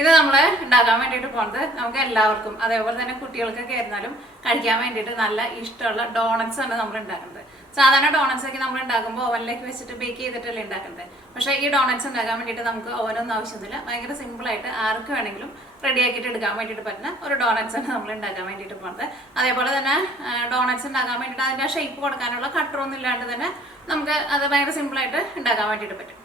ഇത് നമ്മൾ ഉണ്ടാക്കാൻ വേണ്ടിയിട്ട് പോകുന്നത് നമുക്ക് എല്ലാവർക്കും അതേപോലെ തന്നെ കുട്ടികൾക്കൊക്കെ ആയിരുന്നാലും കഴിക്കാൻ വേണ്ടിയിട്ട് നല്ല ഇഷ്ടമുള്ള ഡോണറ്റ്സ് ആണ് നമ്മൾ ഉണ്ടാക്കുന്നത്. സാധാരണ ഡോണറ്റ്സ് ഒക്കെ നമ്മൾ ഉണ്ടാക്കുമ്പോൾ ഓവനിലേക്ക് വെച്ചിട്ട് ബേക്ക് ചെയ്തിട്ടല്ലേ ഉണ്ടാക്കുന്നത്. പക്ഷേ ഈ ഡോണറ്റ്സ് ഉണ്ടാക്കാൻ വേണ്ടിയിട്ട് നമുക്ക് ഓവനൊന്നും ആവശ്യമൊന്നുമില്ല. ഭയങ്കര സിമ്പിളായിട്ട് ആർക്ക് വേണമെങ്കിലും റെഡിയാക്കിയിട്ട് എടുക്കാൻ വേണ്ടിയിട്ട് പറ്റുന്ന ഒരു ഡോണറ്റ്സ് ആണ് നമ്മൾ ഉണ്ടാക്കാൻ വേണ്ടിയിട്ട് പോകുന്നത്. അതേപോലെ തന്നെ ഡോണറ്റ്സ് ഉണ്ടാക്കാൻ വേണ്ടിയിട്ട് അതിൻ്റെ ഷേപ്പ് കൊടുക്കാനുള്ള കട്ടറൊന്നും ഇല്ലാണ്ട് തന്നെ നമുക്ക് അത് ഭയങ്കര സിമ്പിളായിട്ട് ഉണ്ടാക്കാൻ വേണ്ടിയിട്ട് പറ്റും.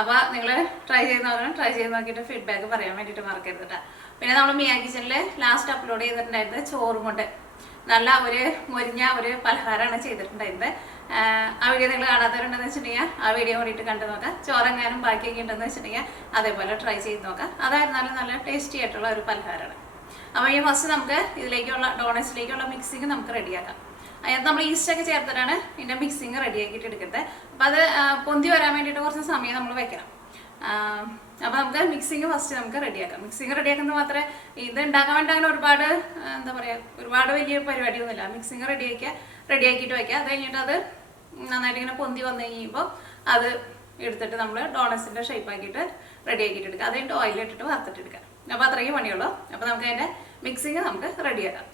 അപ്പോൾ നിങ്ങൾ ട്രൈ ചെയ്ത് നോക്കിയിട്ട് ഫീഡ്ബാക്ക് പറയാൻ വേണ്ടിയിട്ട് മറക്കരുത് കേട്ടോ. പിന്നെ നമ്മൾ മിയ കിച്ചണിൽ ലാസ്റ്റ് അപ്ലോഡ് ചെയ്തിട്ടുണ്ടായിരുന്നത് ചോറും കൊണ്ട് നല്ല ഒരു മൊരിഞ്ഞ ഒരു പലഹാരമാണ് ചെയ്തിട്ടുണ്ടായിരുന്നത്. ആ വീഡിയോ നിങ്ങൾ കാണാത്തവരുണ്ടെന്ന് വെച്ചിട്ടുണ്ടെങ്കിൽ ആ വീഡിയോ കൂടിയിട്ട് കണ്ടു നോക്കാം. ചോറെങ്ങാനും ബാക്കിയൊക്കെ ഉണ്ടെന്ന് വെച്ചിട്ടുണ്ടെങ്കിൽ അതേപോലെ ട്രൈ ചെയ്ത് നോക്കാം. അതായിരുന്നാലും നല്ല ടേസ്റ്റി ആയിട്ടുള്ള ഒരു പലഹാരമാണ്. അപ്പോൾ ഈ ഫസ്റ്റ് നമുക്ക് ഇതിലേക്കുള്ള ഡോണറ്റ്സിലേക്കുള്ള മിക്സിങ് നമുക്ക് റെഡിയാക്കാം. അതിനകത്ത് നമ്മൾ ഈസ്റ്റൊക്കെ ചേർത്തിട്ടാണ് ഇതിൻ്റെ മിക്സിങ് റെഡിയാക്കിയിട്ട് എടുക്കുന്നത്. അപ്പോൾ അത് പൊന്തി വരാൻ വേണ്ടിയിട്ട് കുറച്ച് സമയം നമ്മൾ വെക്കണം. അപ്പോൾ നമുക്ക് മിക്സിങ് ഫസ്റ്റ് നമുക്ക് റെഡിയാക്കാം. മിക്സിങ് റെഡിയാക്കുന്നത് മാത്രമേ ഇത് ഉണ്ടാക്കാൻ വേണ്ടി അങ്ങനെ ഒരുപാട് എന്താ പറയുക ഒരുപാട് വലിയ പരിപാടിയൊന്നുമില്ല. മിക്സിങ് റെഡിയാക്കിയിട്ട് വയ്ക്കുക. അത് കഴിഞ്ഞിട്ട് അത് നന്നായിട്ട് ഇങ്ങനെ പൊന്തി വന്നു കഴിയുമ്പോൾ അത് എടുത്തിട്ട് നമ്മൾ ഡോണറ്റ്സിൻ്റെ ഷേപ്പാക്കിയിട്ട് റെഡിയാക്കിയിട്ട് എടുക്കുക. അത് കഴിഞ്ഞിട്ട് ഓയിലിട്ടിട്ട് വറുത്തിട്ടെടുക്കുക. അപ്പോൾ അത്രയും പണിയുള്ളൂ. അപ്പോൾ നമുക്ക് അതിൻ്റെ മിക്സിങ് നമുക്ക് റെഡിയാക്കാം.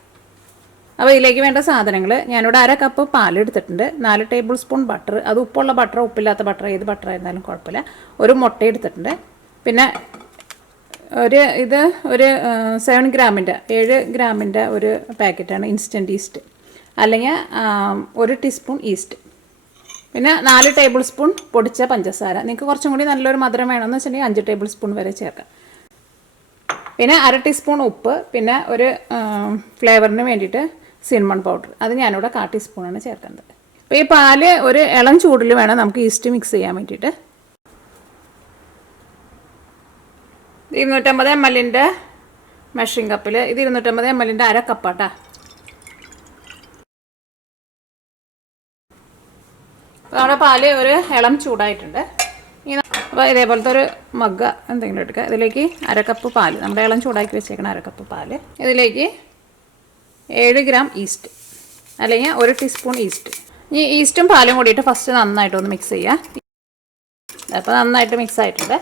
അപ്പോൾ ഇതിലേക്ക് വേണ്ട സാധനങ്ങൾ ഞാനിവിടെ 1/2 കപ്പ് പാൽ എടുത്തിട്ടുണ്ട്, 4 ടേബിൾ സ്പൂൺ ബട്ടർ, അത് ഉപ്പുള്ള ബട്ടർ ഉപ്പില്ലാത്ത ബട്ടർ ഏത് ബട്ടർ ആയിരുന്നാലും കുഴപ്പമില്ല, ഒരു മുട്ട എടുത്തിട്ടുണ്ട്, പിന്നെ ഒരു 7 ഗ്രാമിൻ്റെ ഒരു പാക്കറ്റാണ് ഇൻസ്റ്റൻറ്റ് ഈസ്റ്റ്, അല്ലെങ്കിൽ 1 ടീസ്പൂൺ ഈസ്റ്റ്, പിന്നെ 4 ടേബിൾ സ്പൂൺ പൊടിച്ച പഞ്ചസാര. നിങ്ങൾക്ക് കുറച്ചും കൂടി നല്ലൊരു മധുരം വേണമെന്ന് വെച്ചിട്ടുണ്ടെങ്കിൽ 5 ടേബിൾ സ്പൂൺ വരെ ചേർക്കാം. പിന്നെ 1/2 ടീസ്പൂൺ ഉപ്പ്, പിന്നെ ഒരു ഫ്ലേവറിന് വേണ്ടിയിട്ട് സിനമൺ പൗഡർ, അത് ഞാനിവിടെ 1/4 ടീസ്പൂണാണ് ചേർക്കുന്നത്. അപ്പോൾ ഈ പാല് ഒരു ഇളം ചൂടിൽ വേണം നമുക്ക് ഈസ്റ്റ് മിക്സ് ചെയ്യാൻ വേണ്ടിയിട്ട്. 250 ml മെഷറിംഗ് കപ്പിൽ ഇത് 250 ml 1/2 കപ്പാട്ടാ. അപ്പോൾ നമ്മുടെ പാല് ഒരു ഇളം ചൂടായിട്ടുണ്ട്. അപ്പോൾ ഇതേപോലത്തെ ഒരു മഗ്ഗ എന്തെങ്കിലും എടുക്കുക. ഇതിലേക്ക് 1/2 കപ്പ് പാല്, നമ്മുടെ ഇളം ചൂടാക്കി വെച്ചേക്കണം 1/2 കപ്പ് പാല്. ഇതിലേക്ക് 7 ഗ്രാം ഈസ്റ്റ്, അല്ലെങ്കിൽ 1 ടീസ്പൂൺ ഈസ്റ്റ്. ഈ ഈസ്റ്റും പാലും കൂടിയിട്ട് ഫസ്റ്റ് നന്നായിട്ടൊന്ന് മിക്സ് ചെയ്യുക. അപ്പോൾ നന്നായിട്ട് മിക്സ് ആയിട്ടുണ്ട്.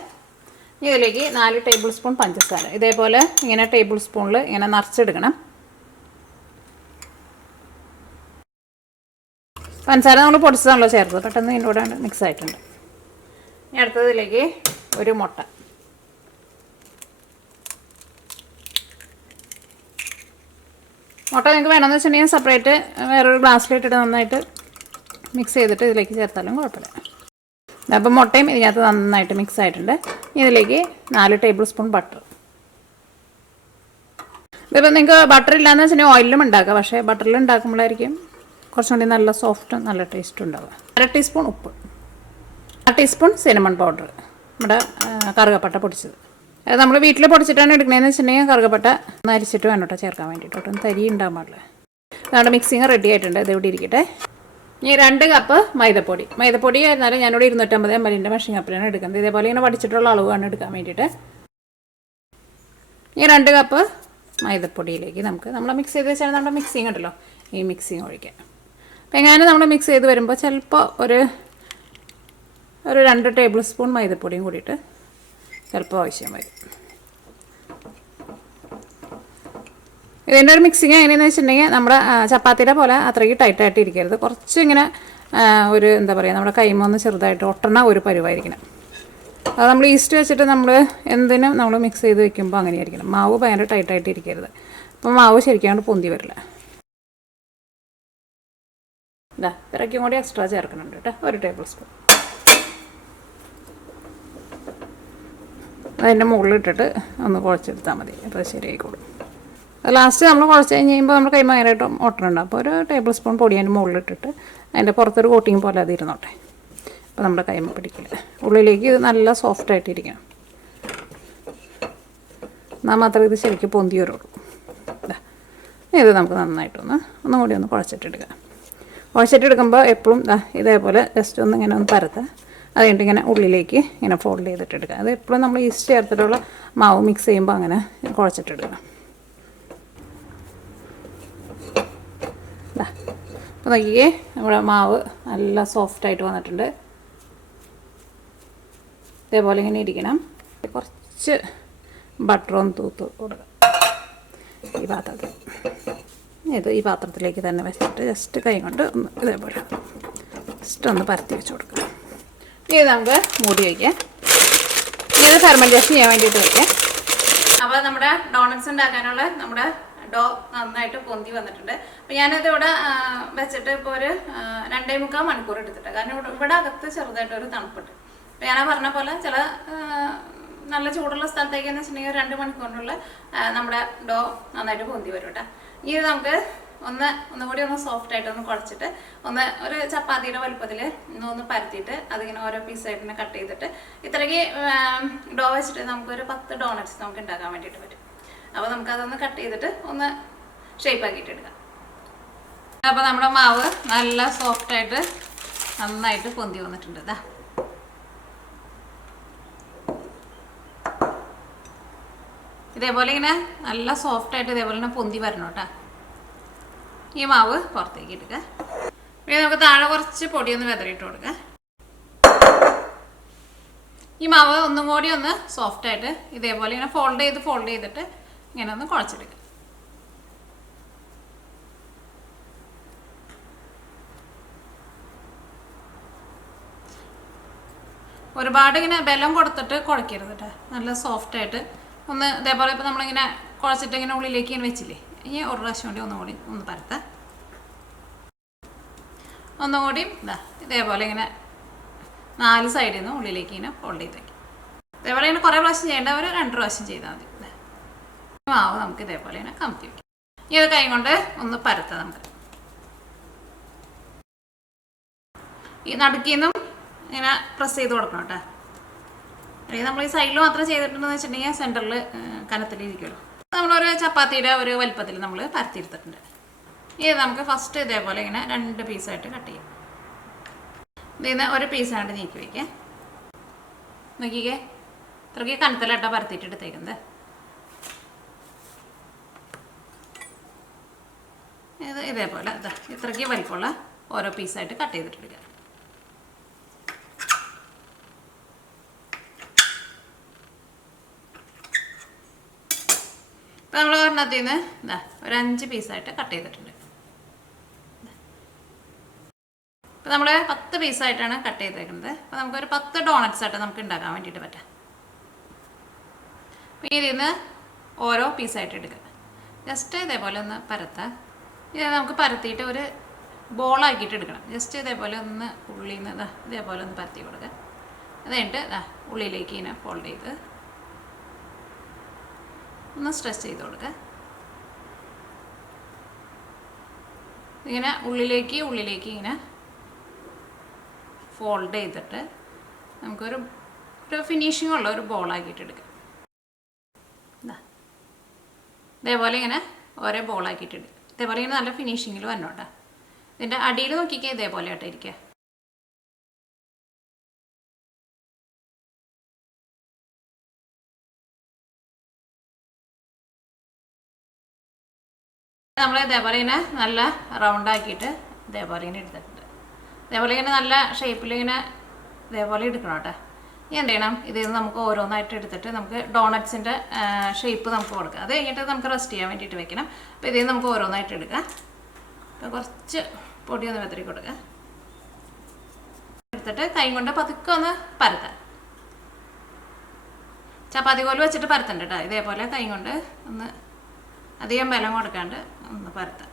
ഇതിലേക്ക് 4 ടേബിൾ സ്പൂൺ പഞ്ചസാര, ഇതേപോലെ ഇങ്ങനെ ടേബിൾ സ്പൂണിൽ ഇങ്ങനെ നിറച്ചെടുക്കണം. പഞ്ചസാര നമ്മൾ പൊടിച്ചതാണല്ലോ ചേർത്തത്, പെട്ടെന്ന് ഇതിൻ്റെ കൂടെ മിക്സ് ആയിട്ടുണ്ട്. ഇനി അടുത്തതിലേക്ക് ഒരു മുട്ട, നിങ്ങൾക്ക് വേണമെന്ന് വെച്ചിട്ടുണ്ടെങ്കിൽ സെപ്പറേറ്റ് വേറൊരു ഗ്ലാസ്സിലിട്ടിട്ട് നന്നായിട്ട് മിക്സ് ചെയ്തിട്ട് ഇതിലേക്ക് ചേർത്താലും കുഴപ്പമില്ല. അപ്പോൾ മുട്ടയും ഇതിനകത്ത് നന്നായിട്ട് മിക്സ് ആയിട്ടുണ്ട്. ഇതിലേക്ക് 4 ടേബിൾ സ്പൂൺ ബട്ടർ. ഇതിപ്പോൾ നിങ്ങൾക്ക് ബട്ടർ ഇല്ലയെന്ന് വെച്ചിട്ടുണ്ടെങ്കിൽ ഓയിലും ഉണ്ടാക്കുക, പക്ഷേ ബട്ടറിൽ ഉണ്ടാക്കുമ്പോഴായിരിക്കും കുറച്ചും കൂടി നല്ല സോഫ്റ്റും നല്ല ടേസ്റ്റും ഉണ്ടാവുക. 1/2 ടീസ്പൂൺ ഉപ്പ്, 1 ടീസ്പൂൺ സിനമൺ പൗഡർ, നമ്മുടെ കറുകപ്പട്ട പൊടിച്ചത്. അത് നമ്മൾ വീട്ടിൽ പൊടിച്ചിട്ടാണ് എടുക്കണതെന്ന് വെച്ചിട്ടുണ്ടെങ്കിൽ കറുകപ്പട്ട ഒന്ന് അരിച്ചിട്ട് വേണം കേട്ടോ ചേർക്കാൻ വേണ്ടിയിട്ട്, ഒട്ടും തരി ഉണ്ടാകാൻ പാടില്ല. നമ്മുടെ മിക്സിങ് റെഡി ആയിട്ടുണ്ട്, ഇത് ഇവിടെ ഇരിക്കട്ടെ. ഇനി 2 കപ്പ് മൈദപ്പൊടി ആയിരുന്നാലും ഞാനിവിടെ 250 ml മെഷറിംഗ് കപ്പിലാണ് എടുക്കുന്നത്. ഇതേപോലെ ഇങ്ങനെ പഠിച്ചിട്ടുള്ള അളവാണ് എടുക്കാൻ വേണ്ടിയിട്ട്. ഈ 2 കപ്പ് മൈദപ്പൊടിയിലേക്ക് നമ്മൾ മിക്സ് ചെയ്ത് വെച്ചാൽ നമ്മുടെ മിക്സിങ് ഉണ്ടല്ലോ, ഈ മിക്സിങ് ഒഴിക്കാം. അപ്പോൾ എങ്ങനെ നമ്മൾ മിക്സ് ചെയ്ത് വരുമ്പോൾ ചിലപ്പോൾ ഒരു 2 ടേബിൾ സ്പൂൺ മൈദപ്പൊടിയും കൂടിയിട്ട് ചിലപ്പോൾ ആവശ്യം വരും. ഇതിൻ്റെ ഒരു മിക്സിങ് എങ്ങനെയാണെന്ന് വെച്ചിട്ടുണ്ടെങ്കിൽ നമ്മുടെ ചപ്പാത്തിയുടെ പോലെ അത്രയ്ക്ക് ടൈറ്റായിട്ട് ഇരിക്കരുത്, കുറച്ച് ഇങ്ങനെ ഒരു എന്താ പറയുക നമ്മുടെ കൈമൊന്ന് ചെറുതായിട്ട് ഒട്ടണ ഒരു പരുവായിരിക്കണം. അത് നമ്മൾ ഈസ്റ്റ് വെച്ചിട്ട് നമ്മൾ എന്തിനും നമ്മൾ മിക്സ് ചെയ്ത് വെക്കുമ്പോൾ അങ്ങനെയായിരിക്കണം. മാവ് ഭയങ്കര ടൈറ്റായിട്ട് ഇരിക്കരുത്, അപ്പോൾ മാവ് ശരിക്കാണ്ട് പൊന്തി വരില്ല. ഇത്രയ്ക്കും കൂടി എക്സ്ട്രാ ചേർക്കുന്നുണ്ട് കേട്ടോ, 1 ടേബിൾ സ്പൂൺ. അതിൻ്റെ മുകളിലിട്ടിട്ട് ഒന്ന് കുഴച്ചെടുത്താൽ മതി, അപ്പോൾ ശരിയായിക്കോളും. ലാസ്റ്റ് നമ്മൾ കുഴച്ച് കഴിഞ്ഞ് കഴിയുമ്പോൾ നമ്മൾ കൈ ഭയങ്കരമായിട്ട് ഒട്ടണുണ്ട്. അപ്പോൾ 1 ടേബിൾ സ്പൂൺ പൊടി അതിൻ്റെ മുകളിലിട്ടിട്ട് അതിൻ്റെ പുറത്തൊരു കോട്ടിങ് പോലെ അത് ഇരുന്നോട്ടെ. അപ്പോൾ നമ്മുടെ കൈമ പിടിക്കില്ല, ഉള്ളിലേക്ക് ഇത് നല്ല സോഫ്റ്റായിട്ടിരിക്കണം, എന്നാൽ മാത്രമേ ഇത് ശരിക്കും പൊന്തി വരുള്ളൂ. ഇത് നമുക്ക് ഒന്നും കൂടി ഒന്ന് കുഴച്ചിട്ടെടുക്കുമ്പോൾ എപ്പോഴും ഇതേപോലെ ജസ്റ്റ് ഒന്ന് ഇങ്ങനെ ഒന്ന് പരത്തുക. അത് കഴിഞ്ഞിട്ട് ഇങ്ങനെ ഉള്ളിലേക്ക് ഇങ്ങനെ ഫോൾഡ് ചെയ്തിട്ടെടുക്കുക. അത് എപ്പോഴും നമ്മൾ ഈസ്റ്റ് ചേർത്തിട്ടുള്ള മാവ് മിക്സ് ചെയ്യുമ്പോൾ അങ്ങനെ കുഴച്ചിട്ടെടുക്കണം. അപ്പോൾ നോക്കിയേ നമ്മുടെ മാവ് നല്ല സോഫ്റ്റായിട്ട് വന്നിട്ടുണ്ട്. ഇതേപോലെ ഇങ്ങനെ ഇരിക്കണം. കുറച്ച് ബട്ടർ ഒന്ന് തൂത്ത് കൊടുക്കുക ഈ പാത്രത്തിൽ. ഈ പാത്രത്തിലേക്ക് തന്നെ വെച്ചിട്ട് ജസ്റ്റ് കൈ കൊണ്ട് ഒന്ന് ഇതേപോലെ ജസ്റ്റ് ഒന്ന് പരത്തി വെച്ച് കൊടുക്കുക. ഇത് നമുക്ക് മൂടി വയ്ക്കാം. ഇത് ഫെർമെൻറ്റേഷൻ ചെയ്യാൻ വേണ്ടിയിട്ട് വയ്ക്കാം. അപ്പോൾ നമ്മുടെ ഡോണറ്റ്സ് ഉണ്ടാക്കാനുള്ള നമ്മുടെ ഡോ നന്നായിട്ട് പൊന്തി വന്നിട്ടുണ്ട്. അപ്പോൾ ഞാനിത് ഇവിടെ വെച്ചിട്ട് ഇപ്പോൾ ഒരു 2.25 മണിക്കൂർ എടുത്തിട്ട്, കാരണം ഇവിടെ അകത്ത് ചെറുതായിട്ടൊരു തണുപ്പുണ്ട്. അപ്പോൾ ഞാൻ പറഞ്ഞ പോലെ ചില നല്ല ചൂടുള്ള സ്ഥലത്തേക്ക് എന്ന് വെച്ചിട്ടുണ്ടെങ്കിൽ 2 മണിക്കൂറിനുള്ള നമ്മുടെ ഡോ നന്നായിട്ട് പൊന്തി വരും കേട്ടോ. ഇത് നമുക്ക് ഒന്നുകൂടി ഒന്ന് സോഫ്റ്റ് ആയിട്ട് ഒന്ന് കുഴച്ചിട്ട് ഒരു ചപ്പാത്തിയുടെ വലുപ്പത്തിൽ ഒന്ന് പരത്തിയിട്ട് അതിങ്ങനെ ഓരോ പീസായിട്ട് തന്നെ കട്ട് ചെയ്തിട്ട് ഇത്രയ്ക്ക് ഡോ വെച്ചിട്ട് നമുക്കൊരു 10 ഡോണറ്റ്സ് നമുക്ക് ഉണ്ടാക്കാൻ വേണ്ടിയിട്ട് പറ്റും. അപ്പോൾ നമുക്കതൊന്ന് കട്ട് ചെയ്തിട്ട് ഒന്ന് ഷേപ്പ് ആക്കിയിട്ട് എടുക്കാം. അപ്പോൾ നമ്മുടെ മാവ് നല്ല സോഫ്റ്റായിട്ട് നന്നായിട്ട് പൊന്തി വന്നിട്ടുണ്ട്. ഇതാ ഇതേപോലെ ഇങ്ങനെ നല്ല സോഫ്റ്റായിട്ട് ഇതേപോലെ തന്നെ പൊന്തി വരണം കേട്ടോ. ഈ മാവ് പുറത്തേക്ക് എടുക്കുക. പിന്നെ നമുക്ക് താഴെ കുറച്ച് പൊടിയൊന്ന് വെതറിയിട്ട് കൊടുക്കുക. ഈ മാവ് ഒന്നും കൂടി ഒന്ന് സോഫ്റ്റായിട്ട് ഇതേപോലെ ഇങ്ങനെ ഫോൾഡ് ചെയ്തിട്ട് ഇങ്ങനെ ഒന്ന് കുഴച്ചെടുക്കുക. ഒരുപാട് ഇങ്ങനെ ബലം കൊടുത്തിട്ട് കുഴക്കരുത് കേട്ടോ. നല്ല സോഫ്റ്റായിട്ട് ഒന്ന് ഇതേപോലെ ഇപ്പോൾ നമ്മളിങ്ങനെ കുഴച്ചിട്ട് ഇങ്ങനെ ഉള്ളിലേക്ക് ഇങ്ങനെ വെച്ചില്ലേ, ഇനി ഒരു പ്രാവശ്യം കൂടി ഒന്നുകൂടി ഒന്ന് പരത്താം. ഒന്നുകൂടി ഇതേപോലെ ഇങ്ങനെ 4 സൈഡിൽ നിന്ന് ഉള്ളിലേക്ക് ഇങ്ങനെ ഫോൾഡ് ചെയ്ത് വയ്ക്കും. ഇതേപോലെ ഇങ്ങനെ കുറേ പ്രാവശ്യം ചെയ്യേണ്ട, ഒരു 2 പ്രാവശ്യം ചെയ്താൽ മതി. മാവ് നമുക്ക് ഇതേപോലെ ഇങ്ങനെ കമത്തി വയ്ക്കും. ഈ ഒരു കൈ കൊണ്ട് ഒന്ന് പരത്താം. നമുക്ക് ഈ നടുക്കിന്നും ഇങ്ങനെ പ്രസ് ചെയ്ത് കൊടുക്കണം കേട്ടോ. അല്ലെങ്കിൽ നമ്മൾ ഈ സൈഡിൽ മാത്രം ചെയ്തിട്ടുണ്ടെന്ന് വെച്ചിട്ടുണ്ടെങ്കിൽ സെൻറ്ററിൽ കനത്തിലിരിക്കുമല്ലോ. നമ്മളൊരു ചപ്പാത്തിയുടെ ഒരു വലുപ്പത്തിൽ നമ്മൾ പരത്തിയെടുത്തിട്ടുണ്ട്. ഇത് നമുക്ക് ഫസ്റ്റ് ഇതേപോലെ ഇങ്ങനെ 2 പീസായിട്ട് കട്ട് ചെയ്യാം. ഇതിന് ഒരു പീസായിട്ട് നീക്കി വയ്ക്കാം. നോക്കിക്കേ, ഇത്രയ്ക്ക് കനത്തിലായിട്ടാ പരത്തിയിട്ട് എടുത്തേക്കുന്നത്. ഇതേപോലെ ഇത്രയ്ക്ക് വലിപ്പമുള്ള ഓരോ പീസായിട്ട് കട്ട് ചെയ്തിട്ടെടുക്കുക. ഇപ്പം നമ്മൾ ഒരെണ്ണത്തിൽ നിന്ന് ഒരു 5 പീസായിട്ട് കട്ട് ചെയ്തിട്ടുണ്ട്. ഇപ്പം നമ്മൾ 10 പീസായിട്ടാണ് കട്ട് ചെയ്തേക്കുന്നത്. അപ്പോൾ നമുക്കൊരു 10 ഡോണറ്റ്സ് ആയിട്ട് നമുക്ക് ഉണ്ടാക്കാൻ വേണ്ടിയിട്ട് പറ്റാം. അപ്പോൾ ഇതിൽ നിന്ന് ഓരോ പീസായിട്ട് എടുക്കുക. ജസ്റ്റ് ഇതേപോലെ ഒന്ന് പരത്താം. ഇത് നമുക്ക് പരത്തിയിട്ട് ഒരു ബോളാക്കിയിട്ട് എടുക്കണം. ജസ്റ്റ് ഇതേപോലെ ഒന്ന് ഉള്ളിൽ നിന്ന് ഇതേപോലെ ഒന്ന് പരത്തി കൊടുക്കുക. അത് കഴിഞ്ഞിട്ട് ഉള്ളിലേക്ക് ഇങ്ങനെ ഫോൾഡ് ചെയ്ത് ഒന്ന് സ്ട്രെച്ച് ചെയ്ത് കൊടുക്കുക. ഇങ്ങനെ ഉള്ളിലേക്ക് ഇങ്ങനെ ഫോൾഡ് ചെയ്തിട്ട് നമുക്കൊരു ഫിനിഷിംഗ് ഉള്ള ഒരു ബോളാക്കിയിട്ട് എടുക്കുക. ഇതേപോലെ ഇങ്ങനെ ഓരോ ബോളാക്കിയിട്ട് എടുക്കുക. ഇതേപോലെ ഇങ്ങനെ നല്ല ഫിനിഷിങ്ങിൽ വന്നോട്ടെ. ഇതിൻ്റെ അടിയിൽ നോക്കിക്കുക, ഇതേപോലെ ആയിട്ട് ഇരിക്കുക. നമ്മൾ ഇതേപോലെ ഇങ്ങനെ നല്ല റൗണ്ടാക്കിയിട്ട് ഇതേപോലെ ഇങ്ങനെ എടുത്തിട്ടുണ്ട്. ഇതേപോലെ ഇങ്ങനെ നല്ല ഷേപ്പിൽ ഇങ്ങനെ ഇതേപോലെ എടുക്കണം കേട്ടോ. ഇനി എന്ത് ചെയ്യണം, ഇതിൽ നിന്ന് നമുക്ക് ഓരോന്നായിട്ട് എടുത്തിട്ട് നമുക്ക് ഡോണറ്റ്സിൻ്റെ ഷേപ്പ് നമുക്ക് കൊടുക്കാം. അത് കഴിഞ്ഞിട്ട് നമുക്ക് റെസ്റ്റ് ചെയ്യാൻ വേണ്ടിയിട്ട് വെക്കണം. അപ്പോൾ ഇതിൽ നിന്ന് നമുക്ക് ഓരോന്നായിട്ട് എടുക്കാം. അപ്പോൾ കുറച്ച് പൊടിയൊന്ന് വെതറി കൊടുക്കുക. എടുത്തിട്ട് കൈ കൊണ്ട് പതുക്കെ ഒന്ന് പരത്താം. ചപ്പാത്തി കോല് വെച്ചിട്ട് പരത്തണ്ട കേട്ടോ. ഇതേപോലെ കൈ കൊണ്ട് ഒന്ന് അധികം ബലം കൊടുക്കാണ്ട് ഒന്ന് പരത്താം.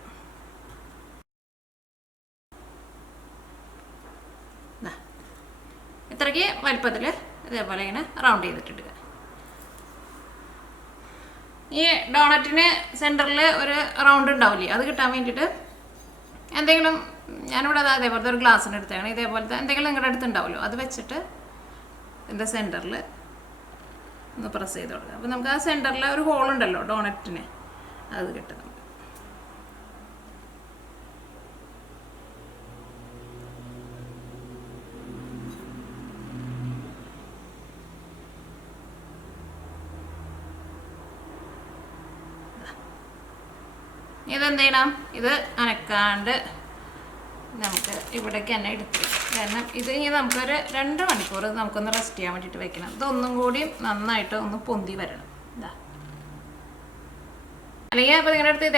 ഇത്രയ്ക്ക് വലുപ്പത്തിൽ ഇതേപോലെ ഇങ്ങനെ റൗണ്ട് ചെയ്തിട്ടെടുക്കുക. ഈ ഡോണറ്റിന് സെൻറ്ററിൽ ഒരു റൗണ്ട് ഉണ്ടാവില്ലേ, അത് കിട്ടാൻ വേണ്ടിയിട്ട് എന്തെങ്കിലും ഞാനിവിടെ അതേപോലത്തെ ഒരു ഗ്ലാസ്സിന് എടുത്താണ്. ഇതേപോലത്തെ എന്തെങ്കിലും നിങ്ങളുടെ അടുത്ത് ഉണ്ടാവുമല്ലോ, അത് വെച്ചിട്ട് ഇതിൻ്റെ സെൻറ്ററിൽ ഒന്ന് പ്രസ് ചെയ്ത് കൊടുക്കുക. അപ്പോൾ നമുക്ക് ആ സെൻറ്ററിൽ ഒരു ഹോളുണ്ടല്ലോ ഡോണറ്റിന്, അത് കിട്ടും. ഇതെന്ത് ചെയ്യണം, ഇത് അനക്കാണ്ട് നമുക്ക് ഇവിടേക്ക് തന്നെ എടുത്ത്, കാരണം ഇത് ഇനി നമുക്കൊരു 2 മണിക്കൂർ നമുക്കൊന്ന് റെസ്റ്റ് ചെയ്യാൻ വേണ്ടിയിട്ട് വെക്കണം. ഇതൊന്നും കൂടി നന്നായിട്ട് ഒന്ന് പൊന്തി വരണം. ഇതാ. അല്ലെങ്കിൽ അപ്പോൾ നിങ്ങളുടെ അടുത്ത്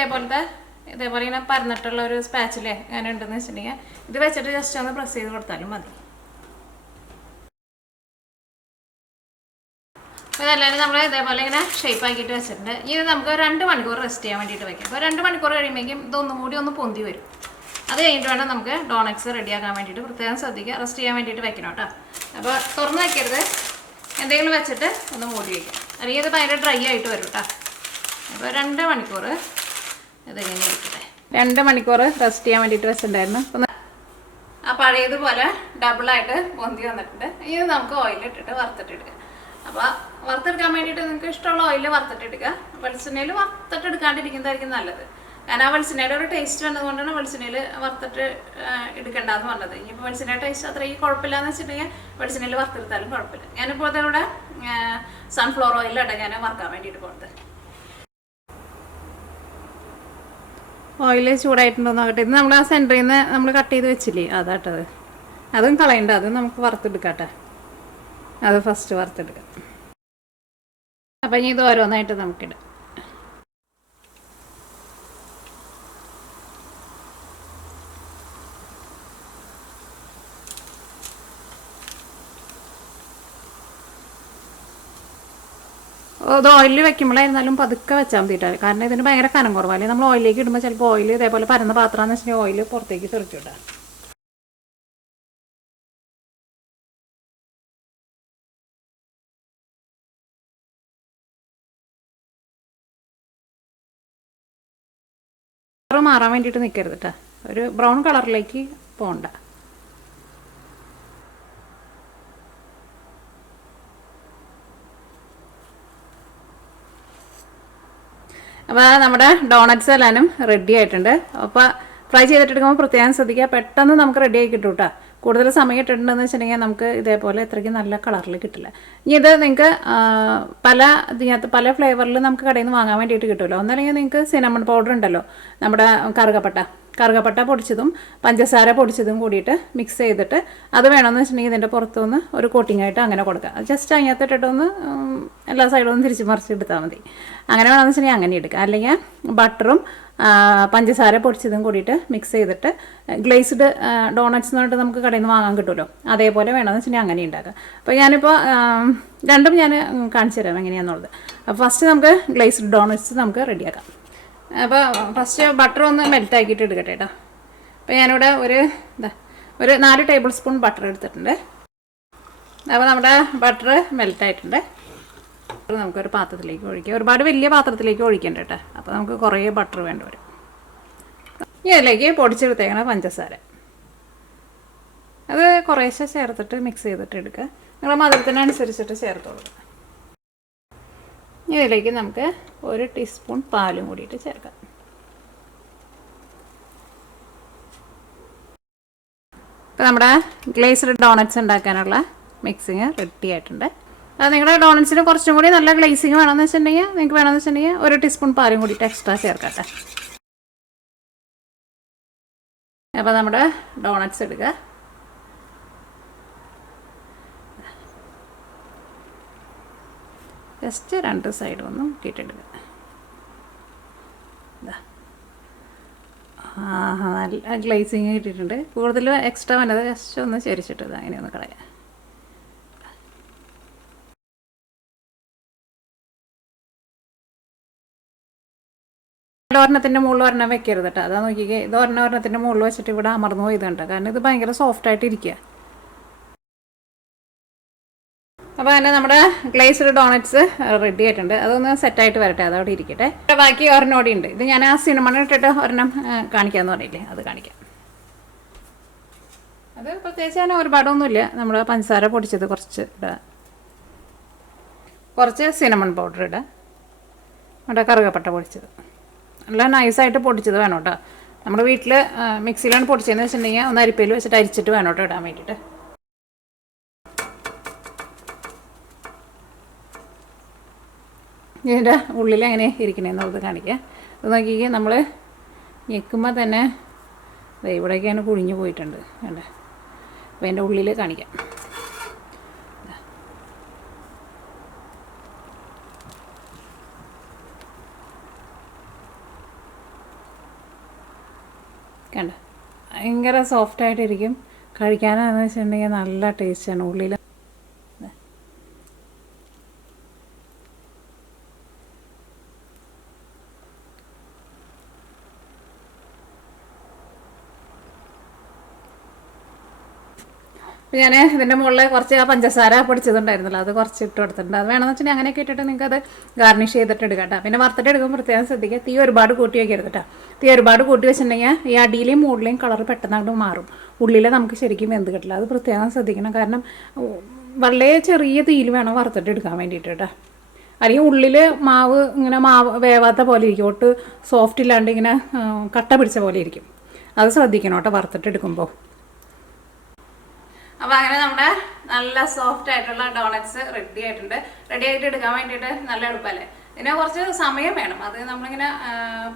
ഇതേപോലെ ഇങ്ങനെ പരന്നിട്ടുള്ള ഒരു സ്പാച്ചിലേ അങ്ങനെ ഉണ്ടെന്ന് വെച്ചിട്ടുണ്ടെങ്കിൽ ഇത് വെച്ചിട്ട് ജസ്റ്റ് ഒന്ന് പ്രസ് ചെയ്ത് കൊടുത്താലും മതി. അപ്പോൾ ഇതെല്ലാം നമ്മൾ ഇതേപോലെ ഇങ്ങനെ ഷേപ്പ് ആക്കിയിട്ട് വെച്ചിട്ടുണ്ട്. ഇത് നമുക്ക് 2 മണിക്കൂർ റെസ്റ്റ് ചെയ്യാൻ വേണ്ടിയിട്ട് വയ്ക്കാം. അപ്പോൾ 2 മണിക്കൂർ കഴിയുമ്പോഴേക്കും ഇതൊന്നും കൂടി ഒന്ന് പൊന്തി വരും. അത് കഴിഞ്ഞിട്ട് വേണം നമുക്ക് ഡോണറ്റ്സ് റെഡിയാക്കാൻ വേണ്ടിയിട്ട് പ്രത്യേകം ശ്രദ്ധിക്കുക. റെസ്റ്റ് ചെയ്യാൻ വേണ്ടിയിട്ട് വെക്കണം കേട്ടോ. അപ്പോൾ തുറന്ന് വയ്ക്കരുത്, എന്തെങ്കിലും വെച്ചിട്ട് ഒന്ന് മൂടി വയ്ക്കാം, അല്ലെങ്കിൽ ഇത് ഭയങ്കര ഡ്രൈ ആയിട്ട് വരും കേട്ടോ. അപ്പോൾ 2 മണിക്കൂർ ഇതിങ്ങനെ ഇരിക്കട്ടെ. 2 മണിക്കൂർ റെസ്റ്റ് ചെയ്യാൻ വേണ്ടിയിട്ട് വെച്ചിട്ടുണ്ടായിരുന്നു. ആ പഴയതുപോലെ ഡബിളായിട്ട് പൊന്തി വന്നിട്ടുണ്ട്. ഇത് നമുക്ക് ഓയിലിട്ടിട്ട് വറുത്തിട്ടെടുക്കാം. അപ്പോൾ വറുത്തെടുക്കാൻ വേണ്ടിയിട്ട് നിങ്ങൾക്ക് ഇഷ്ടമുള്ള ഓയിൽ വറുത്തിട്ടെടുക്കുക. വെളിച്ചെണ്ണയിൽ വറുത്തിട്ടെടുക്കാണ്ടിരിക്കുന്നതായിരിക്കും നല്ലത്. കാരണം ആ വെളിച്ചെണ്ണയുടെ ഒരു ടേസ്റ്റ് വന്നതുകൊണ്ടാണ് വെളിച്ചെണ്ണയിൽ വറുത്തിട്ട് എടുക്കേണ്ടതെന്ന് പറഞ്ഞത്. ഇനിയിപ്പോൾ വെളിച്ചെണ്ണയുടെ ടേസ്റ്റ് അത്രയും കുഴപ്പമില്ലാന്ന് വെച്ചിട്ടുണ്ടെങ്കിൽ വെളിച്ചെണ്ണയിൽ വറുത്തെടുത്താലും കുഴപ്പമില്ല. ഞാനിപ്പോൾ അതിലൂടെ സൺഫ്ലവർ ഓയിലാണ് ഞാൻ വറുക്കാൻ വേണ്ടിയിട്ട് പോകുന്നത്. ഓയിൽ ചൂടായിട്ടുണ്ടോ നോക്കട്ടെ. ഇത് നമ്മൾ ആ സെൻറ്ററിൽ നിന്ന് നമ്മൾ കട്ട് ചെയ്ത് വെച്ചില്ലേ, അതാട്ടത്. അതും കളയണ്ട, അത് നമുക്ക് വറുത്തെടുക്കാട്ടെ. അത് ഫസ്റ്റ് വറുത്തെടുക്കാം. അപ്പം ഇനി ഇത് ഓരോന്നായിട്ട് നമുക്കിടാം. അത് ഓയിലിൽ വെക്കുമ്പോഴായിരുന്നാലും പതുക്കെ വെച്ചാൽ മതിയിട്ടാൽ, കാരണം ഇതിന് ഭയങ്കര കനം കുറവല്ലേ. നമ്മൾ ഓയിലേക്ക് ഇടുമ്പോൾ ചിലപ്പോൾ ഓയിൽ ഇതേപോലെ പരന്ന പാത്രമെന്ന് വെച്ചിട്ടുണ്ടെങ്കിൽ ഓയിൽ പുറത്തേക്ക് തെറിച്ചുവിടാം. കളർ മാറാൻ വേണ്ടിയിട്ട് നിൽക്കരുത് കേട്ടോ, ഒരു ബ്രൗൺ കളറിലേക്ക് പോകണ്ട. അപ്പോൾ നമ്മുടെ ഡോണറ്റ്സ് എല്ലാനും റെഡി ആയിട്ടുണ്ട്. അപ്പോൾ ഫ്രൈ ചെയ്തിട്ടെടുക്കുമ്പോൾ പ്രത്യേകം ശ്രദ്ധിക്കുക, പെട്ടെന്ന് നമുക്ക് റെഡി ആയി കിട്ടും കേട്ടോ. കൂടുതൽ സമയം ഇട്ടിട്ടുണ്ടെന്ന് വെച്ചിട്ടുണ്ടെങ്കിൽ നമുക്ക് ഇതേപോലെ ഇത്രയ്ക്ക് നല്ല കളറിൽ കിട്ടില്ല. ഇനി ഇത് നിങ്ങൾക്ക് ഇതിനകത്ത് പല ഫ്ലേവറിൽ നമുക്ക് കടയിൽ നിന്ന് വാങ്ങാൻ വേണ്ടിയിട്ട് കിട്ടുമല്ലോ. ഒന്നല്ലെങ്കിൽ നിങ്ങൾക്ക് സിനമൺ പൗഡർ ഉണ്ടല്ലോ, നമ്മുടെ കറുകപ്പട്ട പൊടിച്ചതും പഞ്ചസാര പൊടിച്ചതും കൂടിയിട്ട് മിക്സ് ചെയ്തിട്ട് അത് വേണമെന്ന് വെച്ചിട്ടുണ്ടെങ്കിൽ ഇതിൻ്റെ പുറത്തുനിന്ന് ഒരു കോട്ടിംഗ് ആയിട്ട് അങ്ങനെ കൊടുക്കുക. ജസ്റ്റ് അതിനകത്ത് ഇട്ടിട്ടൊന്ന് എല്ലാ സൈഡും ഒന്ന് തിരിച്ച് മറിച്ച് എടുത്താൽ മതി. അങ്ങനെ വേണമെന്ന് വെച്ചിട്ടുണ്ടെങ്കിൽ അങ്ങനെ എടുക്കുക. അല്ലെങ്കിൽ ബട്ടറും പഞ്ചസാര പൊടിച്ചതും കൂടിയിട്ട് മിക്സ് ചെയ്തിട്ട് ഗ്ലേസ്ഡ് ഡോണറ്റ്സ് എന്ന് പറഞ്ഞിട്ട് നമുക്ക് കടയിൽ നിന്ന് വാങ്ങാൻ കിട്ടുമല്ലോ, അതേപോലെ വേണമെന്ന് വെച്ചിട്ടുണ്ടെങ്കിൽ അങ്ങനെ ഉണ്ടാക്കുക. അപ്പോൾ ഞാനിപ്പോൾ രണ്ടും ഞാൻ കാണിച്ചു തരാം എങ്ങനെയാണെന്നുള്ളത്. അപ്പോൾ ഫസ്റ്റ് നമുക്ക് ഗ്ലേസ്ഡ് ഡോണറ്റ്സ് നമുക്ക് റെഡിയാക്കാം. അപ്പോൾ ഫസ്റ്റ് ബട്ടർ ഒന്ന് മെൽറ്റ് ആക്കിയിട്ട് എടുക്കട്ടെ കേട്ടോ. അപ്പോൾ ഞാനിവിടെ ഒരു 4 ടേബിൾ സ്പൂൺ ബട്ടർ എടുത്തിട്ടുണ്ട്. അപ്പോൾ നമ്മുടെ ബട്ടർ മെൽറ്റായിട്ടുണ്ട്. നമുക്കൊരു പാത്രത്തിലേക്ക് ഒഴിക്കാം. ഒരുപാട് വലിയ പാത്രത്തിലേക്ക് ഒഴിക്കേണ്ട കേട്ടോ, അപ്പോൾ നമുക്ക് കുറേ ബട്ടർ വേണ്ടി വരും. ഇനി അതിലേക്ക് പൊടിച്ചെടുത്തേക്കണ പഞ്ചസാര അത് കുറേശ്ശെ ചേർത്തിട്ട് മിക്സ് ചെയ്തിട്ട് എടുക്കുക. നിങ്ങളുടെ മധുരത്തിനനുസരിച്ചിട്ട് ചേർത്ത് കൊടുക്കുക. ഇതിലേക്ക് നമുക്ക് 1 ടീസ്പൂൺ പാലും കൂടിയിട്ട് ചേർക്കാം. ഇപ്പോൾ നമ്മുടെ ഗ്ലേസ്ഡ് ഡോണറ്റ്സ് ഉണ്ടാക്കാനുള്ള മിക്സിങ് റെഡി ആയിട്ടുണ്ട്. അത് നിങ്ങളുടെ ഡോണറ്റ്സിന് കുറച്ചും കൂടി നല്ല ഗ്ലേസിങ് വേണമെന്ന് വെച്ചിട്ടുണ്ടെങ്കിൽ നിങ്ങൾക്ക് വേണമെന്ന് വെച്ചിട്ടുണ്ടെങ്കിൽ 1 ടീസ്പൂൺ പാലും കൂടിയിട്ട് എക്സ്ട്രാ ചേർക്കട്ടെ. അപ്പോൾ നമ്മുടെ ഡോണറ്റ്സ് എടുക്കുക. ജസ്റ്റ് 2 സൈഡും ഒന്ന് മുക്കിയിട്ടെടുക്കുക. നല്ല ഗ്ലേസിങ് കിട്ടിയിട്ടുണ്ട്. കൂടുതൽ എക്സ്ട്രാ വന്നത് ജസ്റ്റ് ഒന്ന് ചെരിച്ചിട്ടത് അങ്ങനെ ഒന്ന് കളയാം. ഒരെണ്ണത്തിൻ്റെ മുകളിൽ ഒരെണ്ണം വെക്കരുത് കേട്ടോ. അതാ നോക്കിക്കേ, ഇത് ഒരെണ്ണത്തിൻ്റെ മുകളിൽ വെച്ചിട്ട് ഇവിടെ അമർന്നു പോയതുണ്ട്, കാരണം ഇത് ഭയങ്കര സോഫ്റ്റായിട്ട് ഇരിക്കുക. അപ്പോൾ തന്നെ നമ്മുടെ ഗ്ലേസ്ഡ് ഡോണറ്റ്സ് റെഡി ആയിട്ടുണ്ട്. അതൊന്ന് സെറ്റായിട്ട് വരട്ടെ, അതവിടെ ഇരിക്കട്ടെ. ബാക്കി ഒരെണ്ണോടി ഉണ്ട്. ഇത് ഞാൻ ആ സിനമൺ ഇട്ടിട്ട് ഒരെണ്ണം കാണിക്കാമെന്ന് പറയില്ലേ, അത് കാണിക്കാം. അത് പ്രത്യേകിച്ച് ഞാൻ ഒരുപാടൊന്നുമില്ല. നമ്മൾ പഞ്ചസാര പൊടിച്ചത് കുറച്ച് ഇടുക, കുറച്ച് സിനമൺ പൗഡർ ഇടുക, നമ്മുടെ കറുകപ്പട്ട പൊടിച്ചത് നല്ല നൈസായിട്ട് പൊടിച്ചത് വേണം കേട്ടോ. നമ്മുടെ വീട്ടിൽ മിക്സിയിലാണ് പൊടിച്ചതെന്ന് വെച്ചിട്ടുണ്ടെങ്കിൽ ഒന്ന് അരിപ്പയിൽ വെച്ചിട്ട് അരിച്ചിട്ട് വേണം കേട്ടോ ഇടാൻ വേണ്ടിയിട്ട്. ഇതിൻ്റെ ഉള്ളിൽ എങ്ങനെ ഇരിക്കണേന്നുള്ളത് കാണിക്കാം. അത് നോക്കിക്കേ, നമ്മൾ ഞെക്കുമ്പോൾ തന്നെ ഇവിടേക്കാണ് കുഴിഞ്ഞു പോയിട്ടുണ്ട് വേണ്ട. അപ്പോൾ അതിൻ്റെ ഉള്ളിൽ കാണിക്കാം. കണ്ട ഭയങ്കര സോഫ്റ്റായിട്ടിരിക്കും. കഴിക്കാനാണെന്ന് വെച്ചിട്ടുണ്ടെങ്കിൽ നല്ല ടേസ്റ്റാണ്. ഉള്ളിൽ ഞാൻ ഇതിൻ്റെ മുകളിൽ കുറച്ച് ആ പഞ്ചസാര പൊടിച്ചതുണ്ടായിരുന്നല്ലോ, അത് കുറച്ച് ഇട്ട് കൊടുത്തിട്ടുണ്ട്. അത് വേണമെന്ന് വെച്ചിട്ടുണ്ടെങ്കിൽ അങ്ങനെയൊക്കെ ഇട്ടിട്ട് നിങ്ങൾക്ക് അത് ഗാർണിഷ് ചെയ്തിട്ട് എടുക്കാം കേട്ടോ. പിന്നെ വറുത്തിട്ട് എടുക്കുമ്പോൾ പ്രത്യേകം ശ്രദ്ധിക്കുക, തീ ഒരുപാട് കൂട്ടി വയ്ക്കരുത് കേട്ടോ. തീ ഒരുപാട് കൂട്ടി വെച്ചിട്ടുണ്ടെങ്കിൽ ഈ അടിയിലെയും മുകളിലെയും കളർ പെട്ടെന്ന് അങ്ങോട്ട് മാറും. ഉള്ളിൽ നമുക്ക് ശരിക്കും വെന്ത് കിട്ടില്ല. അത് പ്രത്യേകം ശ്രദ്ധിക്കണം. കാരണം വളരെ ചെറിയ തീയിൽ വേണം വറുത്തിട്ട് എടുക്കാൻ വേണ്ടിയിട്ട് കേട്ടോ. അല്ലെങ്കിൽ ഉള്ളിൽ മാവ് ഇങ്ങനെ വേവാത്ത പോലെ ഇരിക്കും, ഒട്ട് സോഫ്റ്റ് ഇല്ലാണ്ട് ഇങ്ങനെ കട്ട പിടിച്ച പോലെ ഇരിക്കും. അത് ശ്രദ്ധിക്കണം കേട്ടോ വറുത്തിട്ട് എടുക്കുമ്പോൾ. അപ്പോൾ അങ്ങനെ നമ്മുടെ നല്ല സോഫ്റ്റ് ആയിട്ടുള്ള ഡോണറ്റ്സ് റെഡി ആയിട്ടുണ്ട്. റെഡി ആയിട്ട് എടുക്കാൻ വേണ്ടിയിട്ട് നല്ല എളുപ്പമല്ലേ. ഇതിന് കുറച്ച് സമയം വേണം. അത് നമ്മളിങ്ങനെ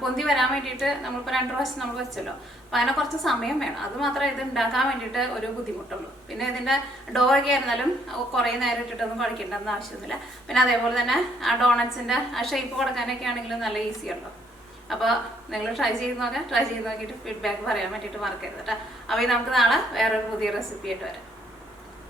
പൊന്തി വരാൻ വേണ്ടിയിട്ട് നമ്മളിപ്പോൾ 2 പ്രാവശ്യം നമ്മൾ വെച്ചല്ലോ, അപ്പോൾ അതിനെ കുറച്ച് സമയം വേണം. അത് മാത്രമേ ഇത് ഉണ്ടാക്കാൻ വേണ്ടിയിട്ട് ഒരു ബുദ്ധിമുട്ടുള്ളൂ. പിന്നെ ഇതിൻ്റെ ഡോ ഒക്കെ ആയിരുന്നാലും കുറേ നേരം ഇട്ടിട്ടൊന്നും കഴിക്കേണ്ടെന്ന് ആവശ്യമൊന്നുമില്ല. പിന്നെ അതേപോലെ തന്നെ ആ ഡോണറ്റ്സിൻ്റെ ആ ഷേപ്പ് കൊടുക്കാനൊക്കെ ആണെങ്കിലും നല്ല ഈസിയുള്ളൂ. അപ്പോൾ നിങ്ങൾ ട്രൈ ചെയ്ത് നോക്കിയിട്ട് ഫീഡ്ബാക്ക് പറയാൻ വേണ്ടിയിട്ട് മറക്കരുത് കേട്ടോ. അപ്പോൾ നമുക്ക് നാളെ വേറൊരു പുതിയ റെസിപ്പി ആയിട്ട് വരാം.